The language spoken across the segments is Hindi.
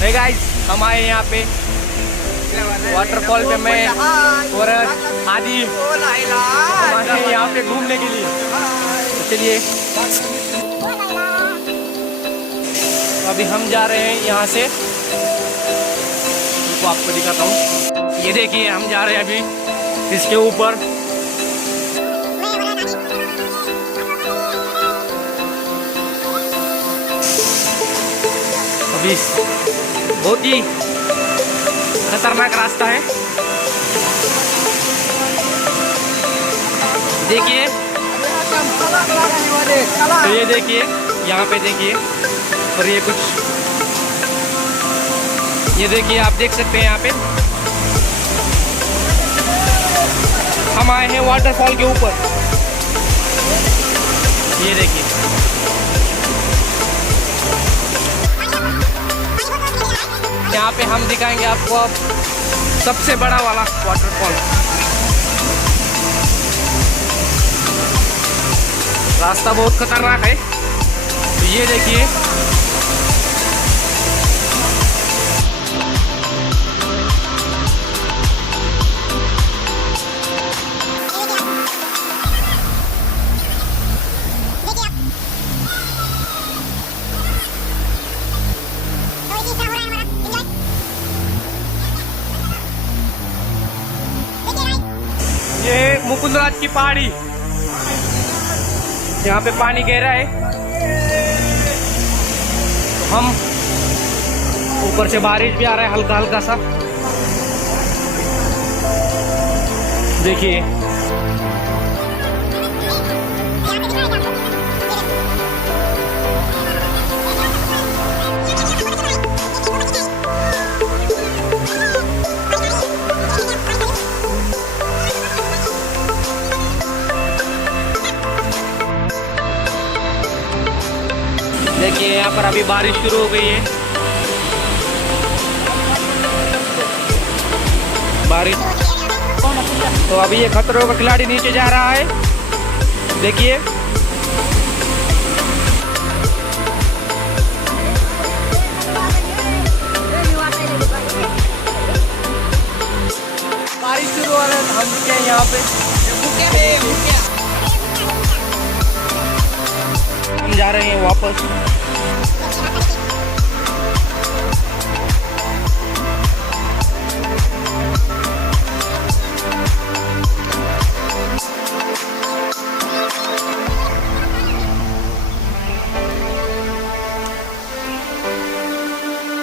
हे गाइस, हम आए यहाँ पे वाटरफॉल पे। मैं और आदि हमारे यहाँ पे घूमने के लिए। चलिए अभी हम जा रहे हैं यहाँ से। तो आपको दिखाता हूँ, ये देखिए हम जा रहे हैं अभी इसके ऊपर। अभी बहुत ही खतरनाक रास्ता है, देखिए। तो ये देखिए, यहाँ पे देखिए, और ये कुछ ये देखिए, आप देख सकते हैं यहाँ पे हम आए हैं वाटरफॉल के ऊपर। ये देखिए, यहाँ पे हम दिखाएंगे आपको अब सबसे बड़ा वाला वाटरफॉल। रास्ता बहुत खतरनाक है, तो ये देखिए। ये मुकुंदराज की पहाड़ी, यहाँ पे पानी गहरा है। हम ऊपर से बारिश भी आ रहा है हल्का हल्का सा, देखिए। देखिए यहाँ पर अभी बारिश शुरू हो गई है, बारिश। तो अभी ये खतरों का खिलाड़ी नीचे जा रहा है, देखिए। बारिश शुरू हो रहा है, हम क्या यहाँ पे हम जा रहे हैं वापस।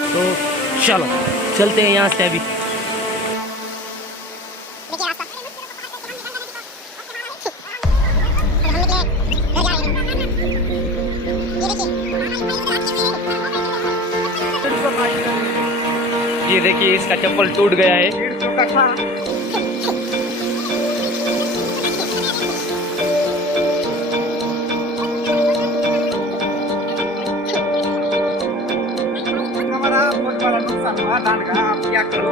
तो चलो चलते हैं यहाँ से अभी। ये देखिए, इसका चप्पल टूट गया है। क्या करो,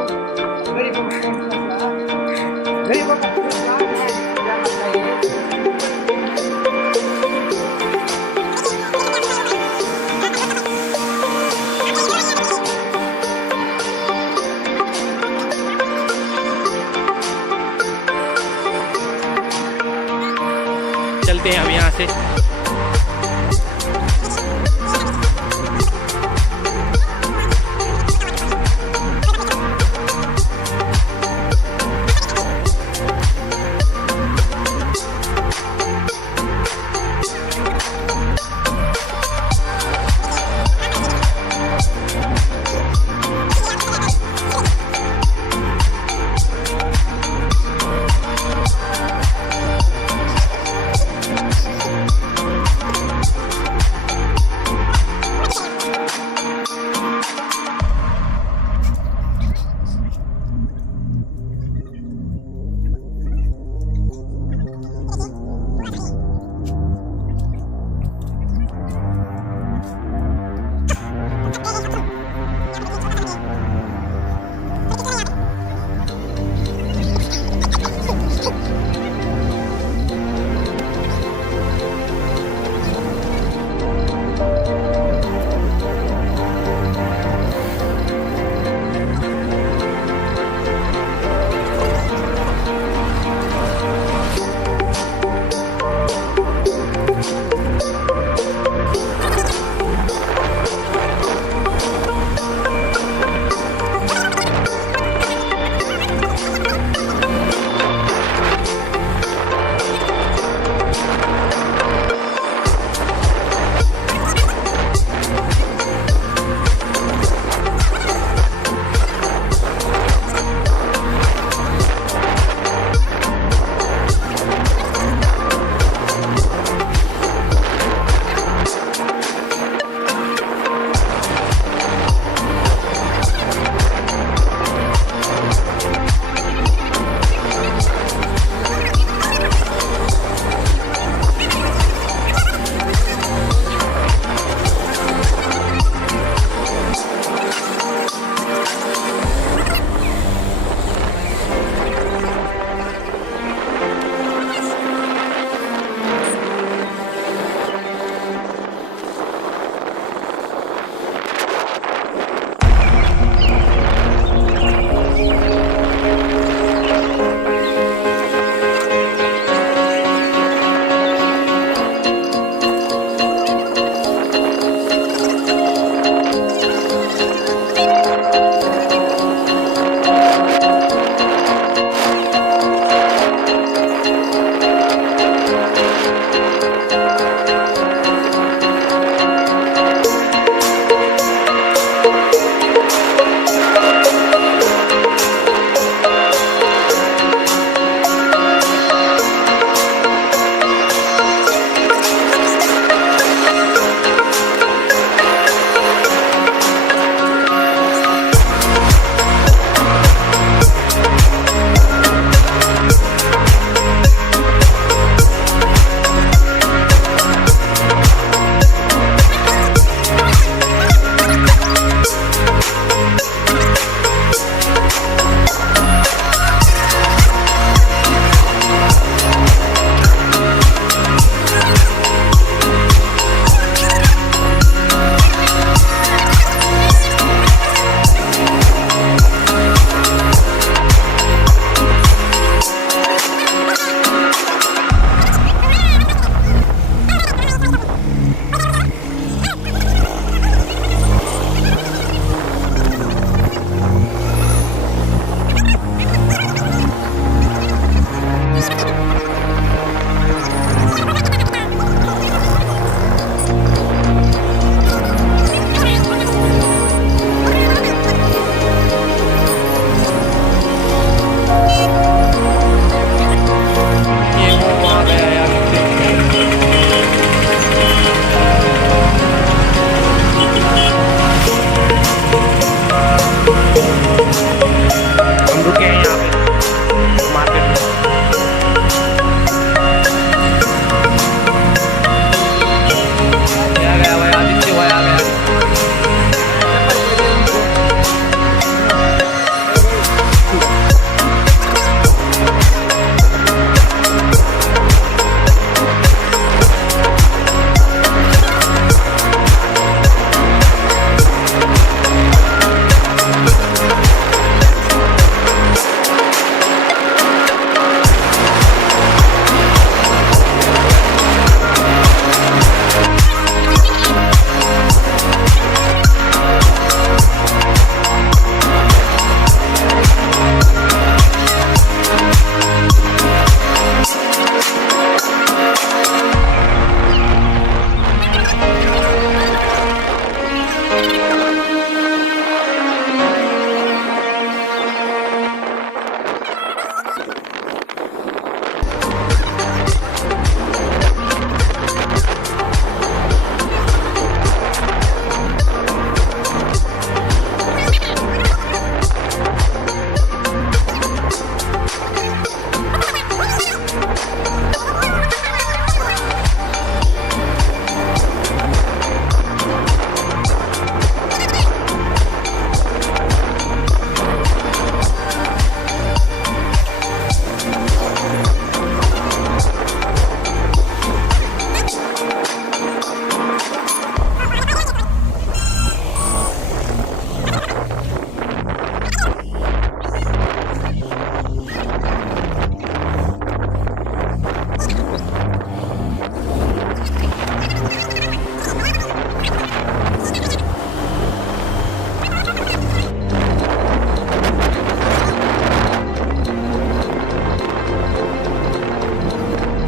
चलते हैं हम यहाँ से।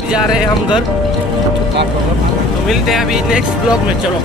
अभी जा रहे हैं हम घर, तो मिलते हैं अभी नेक्स्ट ब्लॉग में। चलो।